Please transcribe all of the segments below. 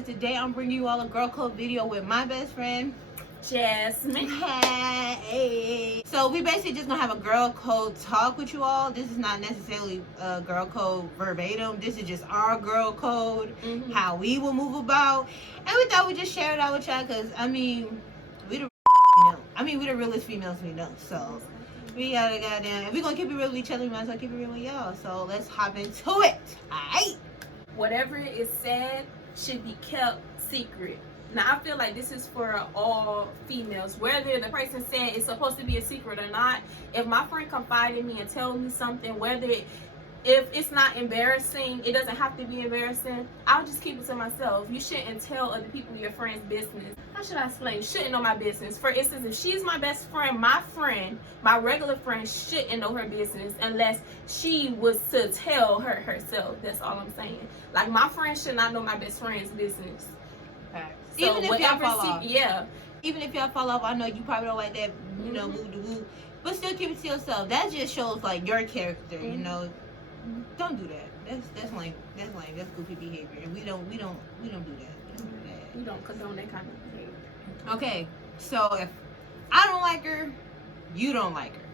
and today I'm bringing you all a girl code video with my best friend, Jasmine. Hey. So we basically just gonna have a girl code talk with you all. This is not necessarily a girl code verbatim. This is just our girl code, how we will move about. And we thought we'd just share it out with y'all because, I mean, we the realest females we know. So we gotta goddamn, if we're gonna keep it real with each other, we might as well keep it real with y'all. So let's hop into it. Alright. Whatever is said should be kept secret. Now, I feel like this is for all females. Whether the person said it's supposed to be a secret or not, if my friend confided in me and tell me something, if it's not embarrassing, it doesn't have to be embarrassing, I'll just keep it to myself. You shouldn't tell other people your friend's business. How should I explain? You shouldn't know my business. For instance, if she's my best friend, my regular friend shouldn't know her business unless she was to tell her herself. That's all I'm saying. Like, my friend should not know my best friend's business. So even if y'all fall off. Yeah. Even if y'all fall off, I know you probably don't like that, you know, woo-de-woo. But still keep it to yourself. That just shows, like, your character, you know. Don't do that. That's lame. That's lame. That's goofy behavior. And we don't do that. We don't condone that kind of behavior. Okay. So if I don't like her, you don't like her.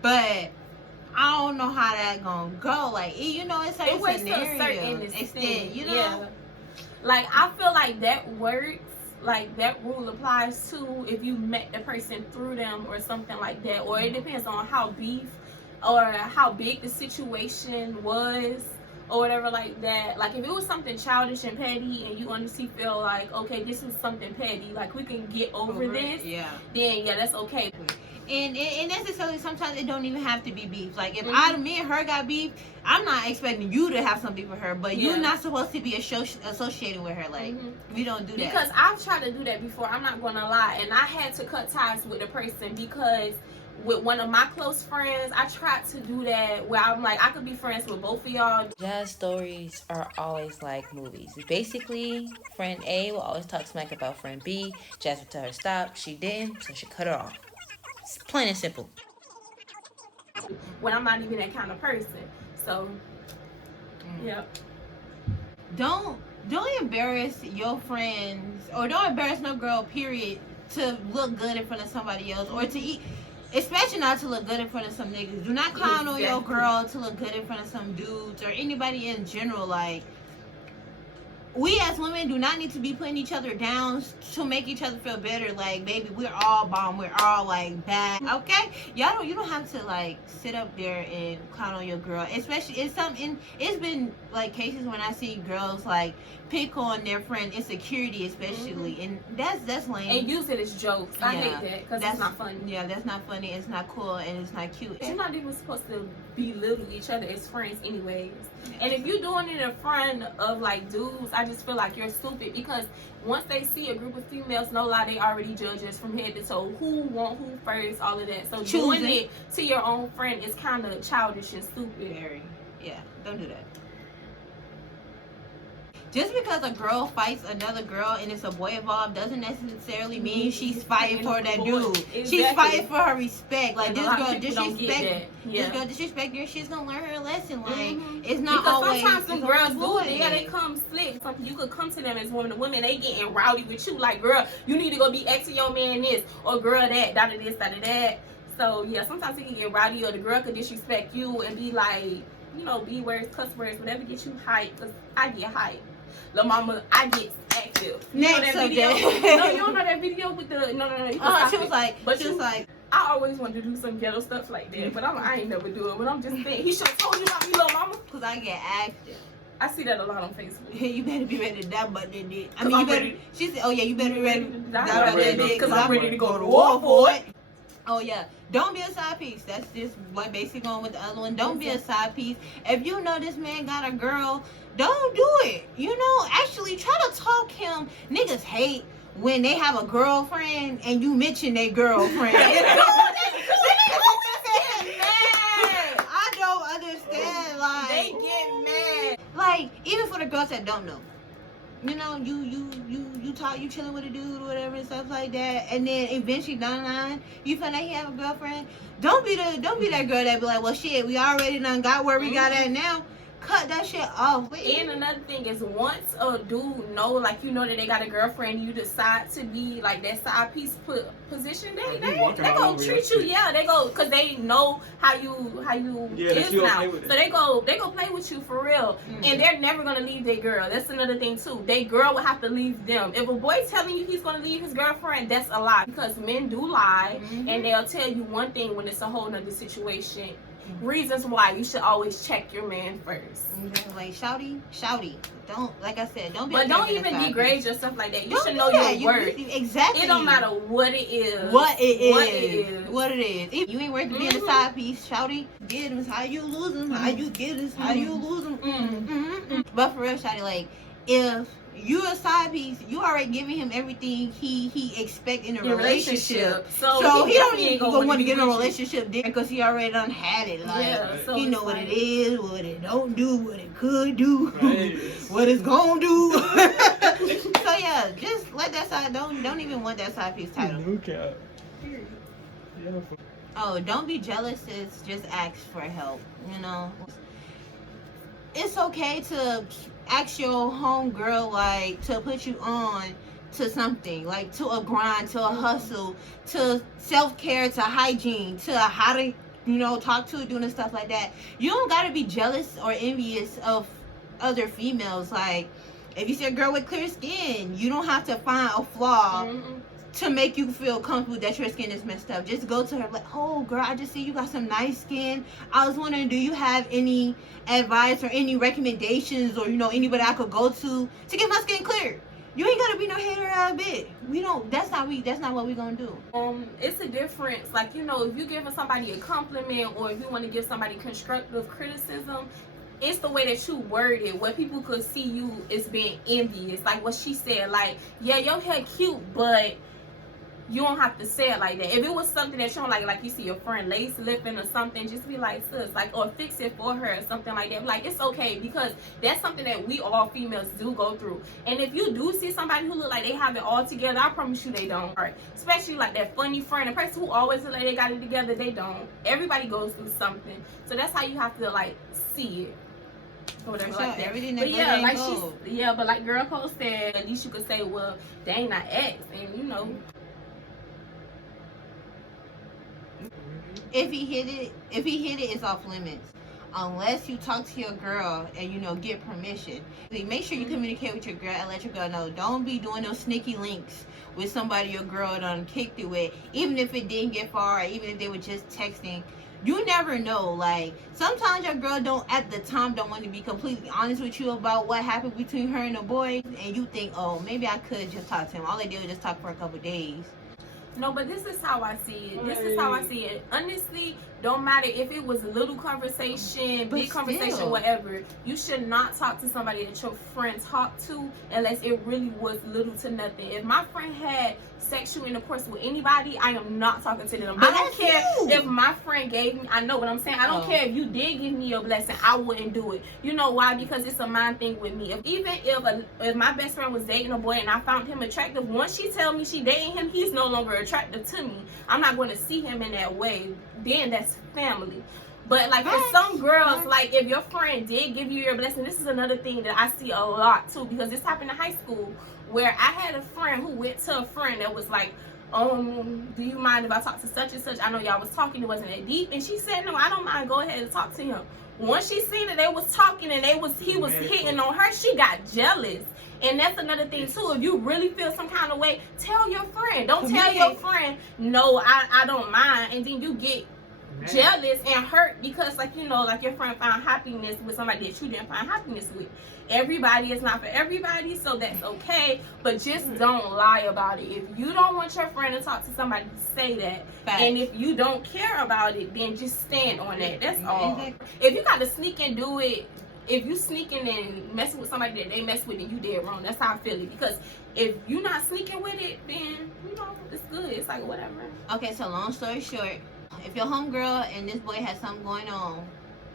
But I don't know how that gonna go. Like, you know, it's certain scenarios. To a certain extent, you know. Yeah. Like, I feel like that works. Like, that rule applies to if you met the person through them or something like that. Or it depends on how big the situation was or whatever like that. Like, if it was something childish and petty and you honestly feel like, okay, this is something petty, like, we can get over this, then yeah, that's okay. And necessarily sometimes it don't even have to be beef. Like, if me and her got beef, I'm not expecting you to have some beef with her, but you're not supposed to be associating with her. Like, we don't do that. Because I've tried to do that before, I'm not gonna lie, and I had to cut ties with the person because with one of my close friends, I tried to do that where I'm like, I could be friends with both of y'all. Jazz stories are always like movies. Basically, friend A will always talk smack about friend B. Jazz will tell her stop. She didn't, so she cut her off. It's plain and simple. When I'm not even that kind of person. So, yeah. Don't embarrass your friends, or don't embarrass no girl, period, to look good in front of somebody else, or to eat. Especially not to look good in front of some niggas. Do not clown on your girl to look good in front of some dudes or anybody in general. Like, we as women do not need to be putting each other down to make each other feel better. Like, baby, we're all bomb. We're all, like, bad. Okay? You don't have to, like, sit up there and clown on your girl. Especially, it's been, like, cases when I see girls, like, pick on their friend insecurity, especially. And that's lame. And use it as jokes. I hate that because it's not funny. Yeah, that's not funny. It's not cool. And it's not cute. You're not even supposed to belittle each other as friends anyways. And if you're doing it in front of, like, dudes, I just feel like you're stupid because once they see a group of females, no lie, they already judge us from head to toe. Who want who first, all of that. So doing it to your own friend is kind of childish and stupid. Very. Yeah, don't do that. Just because a girl fights another girl and it's a boy involved doesn't necessarily mean she's fighting for that dude. Exactly. She's fighting for her respect. Like, this girl disrespect your shit's gonna learn her lesson. Like, it's not because always. Sometimes some girls do it. Yeah, they come slick. You could come to them as women. The women, they getting rowdy with you. Like, girl, you need to go be asking your man this, or girl that, da da this, da da that. So yeah, sometimes it can get rowdy, or the girl could disrespect you and be like, you know, B words, cuss words, whatever gets you hyped. Cause I get hyped. La mama, I get active. You know that video? No, you don't know that video with the no. She was like, I always wanted to do some ghetto stuff like that, but I ain't never do it. But I'm just saying, he should have told you about me, little mama. Cause I get active. I see that a lot on Facebook. You better be ready to die about that dick. I mean, you better. She said, "Oh yeah, you better be ready to die about that dick, cause I'm ready to go to war for it." Oh yeah, don't be a side piece. That's just like basically going with the other one. Don't be a side piece. If you know this man got a girl, don't do it. You know, actually try to talk him. Niggas hate when they have a girlfriend and you mention their girlfriend. I don't understand. Like, they get mad. Like, even for the girls that don't know. You know, you chilling with a dude or whatever and stuff like that, and then eventually down the line you find out he have a girlfriend. Don't be that girl that be like, well shit, we already done got where we got at now. cut that shit off. And another thing is, once a dude know, like, you know that they got a girlfriend, you decide to be like that side piece position, they go treat you, they go, cause they know how you is now, so they go play with you for real, and they're never gonna leave their girl. That's another thing too. They girl will have to leave them. If a boy telling you he's gonna leave his girlfriend, that's a lie, because men do lie, and they'll tell you one thing when it's a whole nother situation. Reasons why you should always check your man first. Like, shouty, don't, like I said, don't be. But don't even degrade yourself like that. You should know your worth. Exactly. It don't matter what it is. What it is. If you ain't worth being a side piece, shouty, get him. How you lose him? How you get him? How you lose him? But for real, shouty, like, if you a side piece, you already giving him everything he expect in a relationship. So he don't even want to get in a relationship there, because he already done had it. Like, he know what it is, what it don't do, what it could do, what it's gonna do. So yeah, just let that side. Don't even want that side piece title. Okay. Oh, don't be jealous. Just ask for help. You know, it's okay to ask your homegirl, like, to put you on to something, like to a grind, to a hustle, to self-care, to hygiene, to how to, talk to her, doing stuff like that. You don't gotta be jealous or envious of other females. Like, if you see a girl with clear skin, you don't have to find a flaw to make you feel comfortable that your skin is messed up. Just go to her like, oh girl, I just see you got some nice skin. I was wondering, do you have any advice or any recommendations, or anybody I could go to get my skin clear? You ain't gotta be no hater out of it. That's not what we gonna do. It's a difference. Like, if you giving somebody a compliment, or if you want to give somebody constructive criticism, it's the way that you word it, where people could see you as being envious. Like what she said, like, yeah, your hair cute, but you don't have to say it like that. If it was something that you don't like you see your friend lace lipping or something, just be like, sis, like, or fix it for her or something like that. Like, it's okay, because that's something that we all females do go through. And if you do see somebody who look like they have it all together, I promise you they don't. Right? Especially like that funny friend, the person who always look like they got it together, they don't. Everybody goes through something. So that's how you have to, like, see it. Or whatever, like that. Everything that but yeah, like but like Girl Code said, at least you could say, well, they ain't not ex, and if he hit it, it's off limits. Unless you talk to your girl and get permission. Make sure you communicate with your girl and let your girl know. Don't be doing those sneaky links with somebody your girl done kicked it with, even if it didn't get far, or even if they were just texting. You never know. Like, sometimes your girl don't want to be completely honest with you about what happened between her and the boy, and you think, oh, maybe I could just talk to him. All they did was just talk for a couple days. No, but this is how I see it. Honestly, don't matter if it was a little conversation, big conversation, whatever. You should not talk to somebody that your friend talked to unless it really was little to nothing. If my friend had sexual intercourse with anybody, I am not talking to them. But I don't care if my friend gave me, I know what I'm saying. I don't care if you did give me your blessing, I wouldn't do it. You know why? Because it's a mind thing with me. If my best friend was dating a boy and I found him attractive, once she tell me she dating him, he's no longer attractive to me. I'm not going to see him in that way. Then that's family. But like for some girls, like if your friend did give you your blessing, this is another thing that I see a lot too, because this happened in high school, where I had a friend who went to a friend that was like, do you mind if I talk to such and such? I know y'all was talking, it wasn't that deep. And she said, no, I don't mind, go ahead and talk to him. Once she seen that they was talking and he was hitting on her, she got jealous. And that's another thing too. If you really feel some kind of way, tell your friend. Don't tell your friend, no, I don't mind, and then you get jealous and hurt because like your friend found happiness with somebody that you didn't find happiness with. Everybody is not for everybody, so that's okay, but just don't lie about it. If you don't want your friend to talk to somebody, say that. And if you don't care about it, then just stand on that. That's all. If you got to sneak and do it, if you sneaking and messing with somebody that they mess with and you did wrong, that's how I feel it. Because if you're not sneaking with it, then it's good. It's like whatever. Okay, so long story short, if your homegirl and this boy has something going on,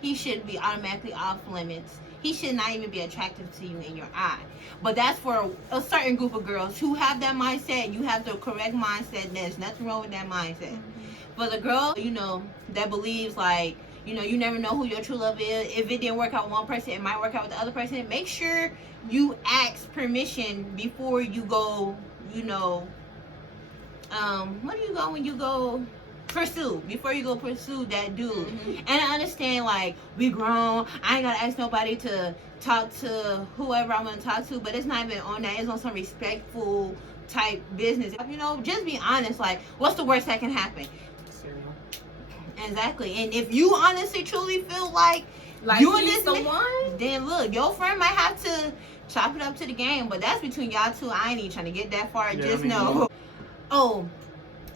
he should be automatically off limits. He should not even be attractive to you in your eye. But that's for a certain group of girls who have that mindset. You have the correct mindset. There's nothing wrong with that mindset. For the girl, that believes like, You know, you never know who your true love is. If it didn't work out with one person, it might work out with the other person. Make sure you ask permission before you go, you know, what do you go when you go pursue, before you go pursue that dude. And I understand, like, we grown, I ain't gotta ask nobody to talk to whoever I'm gonna talk to, but it's not even on that. It's on some respectful type business. You know, just be honest. Like, what's the worst that can happen? Exactly. And if you honestly truly feel like you and this one, then look, your friend might have to chop it up to the game, but that's between y'all two. I ain't even trying to get that far. Yeah, just know. Oh,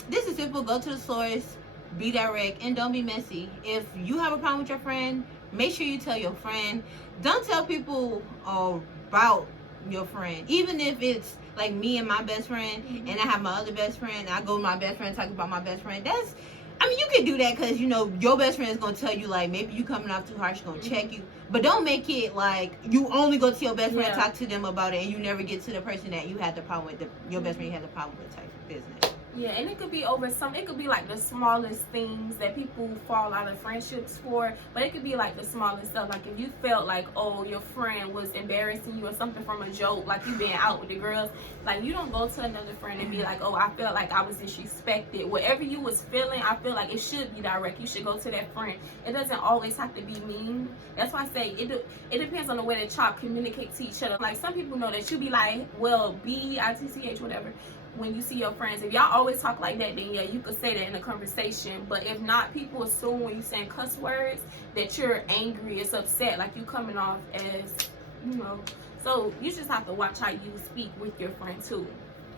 this is simple. Go to the source, be direct, and don't be messy. If you have a problem with your friend, make sure you tell your friend. Don't tell people about your friend. Even if it's like me and my best friend, and I have my other best friend, and I go to my best friend and talk about my best friend. That's, I mean, you can do that because, you know, your best friend is going to tell you, like, maybe you coming off too harsh, she's going to check you. But don't make it like you only go to your best friend and talk to them about it, and you never get to the person that you had the problem with, your best friend you had the problem with type of business. Yeah, and it could be over it could be like the smallest things that people fall out of friendships for, but it could be like the smallest stuff. Like if you felt like, oh, your friend was embarrassing you or something from a joke, like you being out with the girls, like you don't go to another friend and be like, oh, I felt like I was disrespected. Whatever you was feeling, I feel like it should be direct. You should go to that friend. It doesn't always have to be mean. That's why I say it depends on the way that y'all communicate to each other. Like some people know that you be like, well, B-I-T-C-H, whatever. When you see your friends, if y'all always talk like that, then yeah, you could say that in a conversation. But if not, people assume when you saying cuss words that you're angry, it's upset, like you coming off as, you know. So you just have to watch how you speak with your friend too.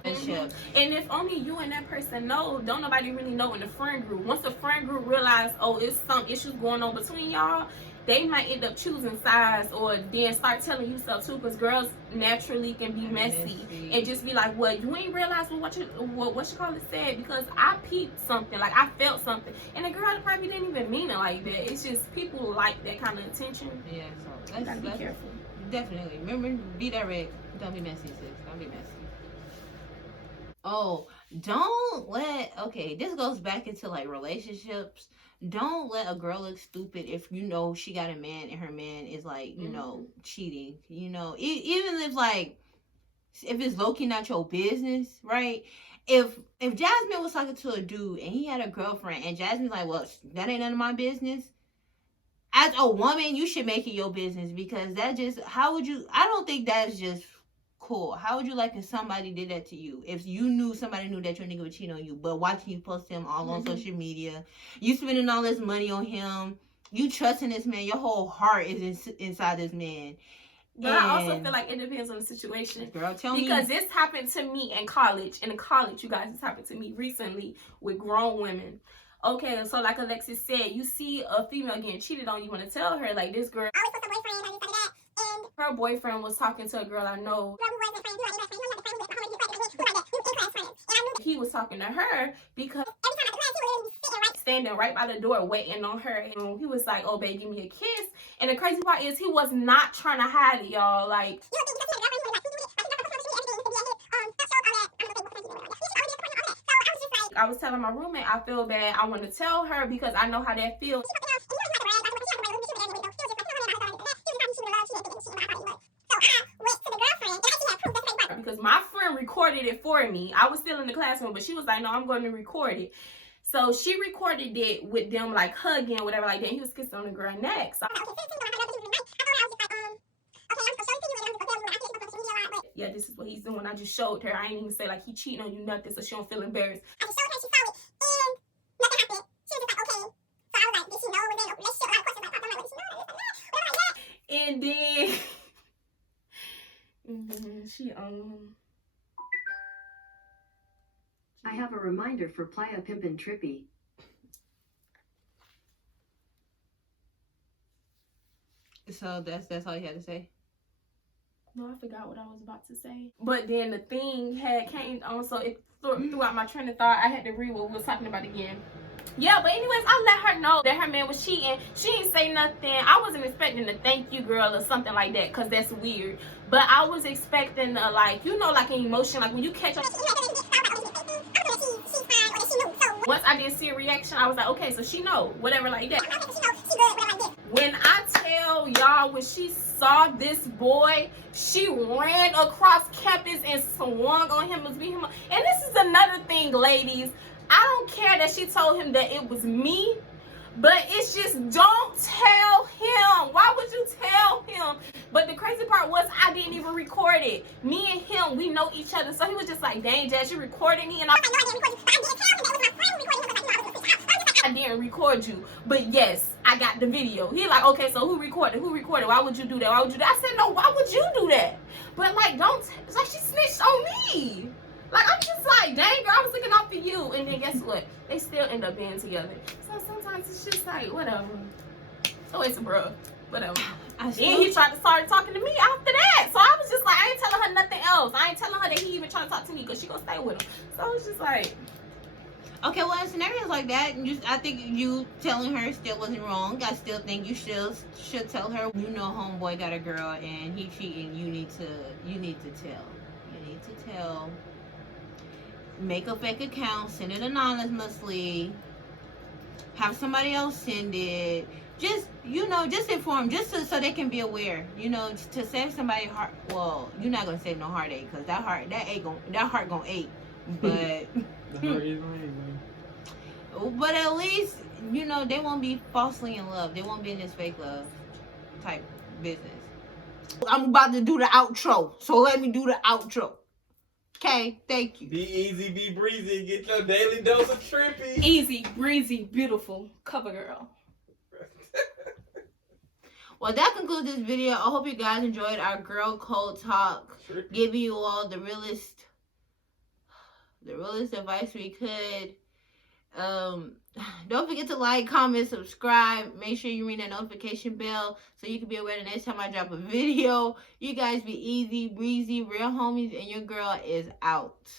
And if only you and that person know, don't nobody really know in the friend group. Once the friend group realize, oh, it's some issues going on between y'all, they might end up choosing sides or then start telling you stuff too, because girls naturally can be messy and just be like, well, you ain't realize what you call it said, because I peeped something, like I felt something, and the girl probably didn't even mean it like that. It's just people like that kind of attention. Yeah, so let's be careful. Definitely. Remember, be direct. Don't be messy, sis. Don't be messy. Oh, don't let, okay, this goes back into like relationships. Don't let a girl look stupid if you know she got a man and her man is like, you know, cheating. You know, even if like, if it's low-key not your business, right? If Jasmine was talking to a dude and he had a girlfriend and Jasmine's like, well, that ain't none of my business. As a woman, you should make it your business, because that just, how would you, I don't think that's just cool. How would you like if somebody did that to you? If you knew, somebody knew that your nigga would cheat on you, but watching you post him all on social media, you spending all this money on him, you trusting this man, your whole heart is inside this man. But I also feel like it depends on the situation. Girl, tell me. Because this happened to me in college. In college, you guys, this happened to me recently with grown women. Okay, so like Alexis said, you see a female getting cheated on, you want to tell her, like, this girl, I always post her boyfriend, and her boyfriend was talking to a girl I know. He was talking to her because standing right by the door waiting on her, and he was like, oh babe, give me a kiss. And the crazy part is he was not trying to hide it, y'all. Like, I was telling my roommate, I feel bad, I want to tell her because I know how that feels. Because my friend recorded it for me. I was still in the classroom, but she was like, no, I'm going to record it. So she recorded it with them like hugging or whatever like that. He was kissing on the girl neck. So yeah, this is what he's doing. I just showed her. I ain't even say like he cheating on you, nothing, so she don't feel embarrassed. I just showed her, she saw it, and nothing happened. She was just like, okay. So I was like, did she know? Was there a relationship? A lot of questions like, I'm like, did she know? Whatever like that. And then she I have a reminder for Playa Pimpin' Trippy. So that's all you had to say? No, I forgot what I was about to say. But then the thing had came on, so it throughout my train of thought, I had to read what we was talking about again. Yeah, but anyways, I let her know that her man was cheating. She didn't say nothing. I wasn't expecting to thank you, girl, or something like that, because that's weird. But I was expecting to, like, you know, like an emotion, like when you catch up. Once I didn't see a reaction, I was like, okay, so she know, whatever like that. When I tell y'all, when she saw this boy, she ran across campus and swung on him and beat him up. And this is another thing, ladies. I don't care that she told him that it was me, but it's just, don't tell him. Why would you tell him? But the crazy part was, I didn't even record it. Me and him, we know each other. So he was just like, dang, Jazz, you recorded me? And I didn't record you. But yes, I got the video. He like, okay, so who recorded? Who recorded? Why would you do that? Why would you do that? I said, no, why would you do that? But like, don't, it's like she snitched on me. Like, I'm just like, dang, girl, I was looking out for you. And then guess what? They still end up being together. So sometimes it's just like, whatever. Oh, it's a bro. Whatever. Then he tried to start talking to me after that. So I was just like, I ain't telling her nothing else. I ain't telling her that he even trying to talk to me because she gonna stay with him. So I was just like, okay, well, in scenarios like that, I think you telling her still wasn't wrong. I still think you should tell her, you know, homeboy got a girl and he cheating. You need to tell. Make a fake account, send it anonymously, have somebody else send it. Just, you know, just inform, just so they can be aware, you know, to save somebody heart. Well, you're not gonna save no heartache, because that heart gonna ache. But but at least, you know, they won't be falsely in love. They won't be in this fake love type business. I'm about to do the outro, so let me do the outro. Okay, thank you. Be easy, be breezy, get your daily dose of trippy. easy, breezy, beautiful cover girl. Well, that concludes this video. I hope you guys enjoyed our girl code talk, giving you all the realest advice we could. Don't forget to like, comment, subscribe. Make sure you ring that notification bell so you can be aware the next time I drop a video. You guys be easy, breezy, real homies, and your girl is out.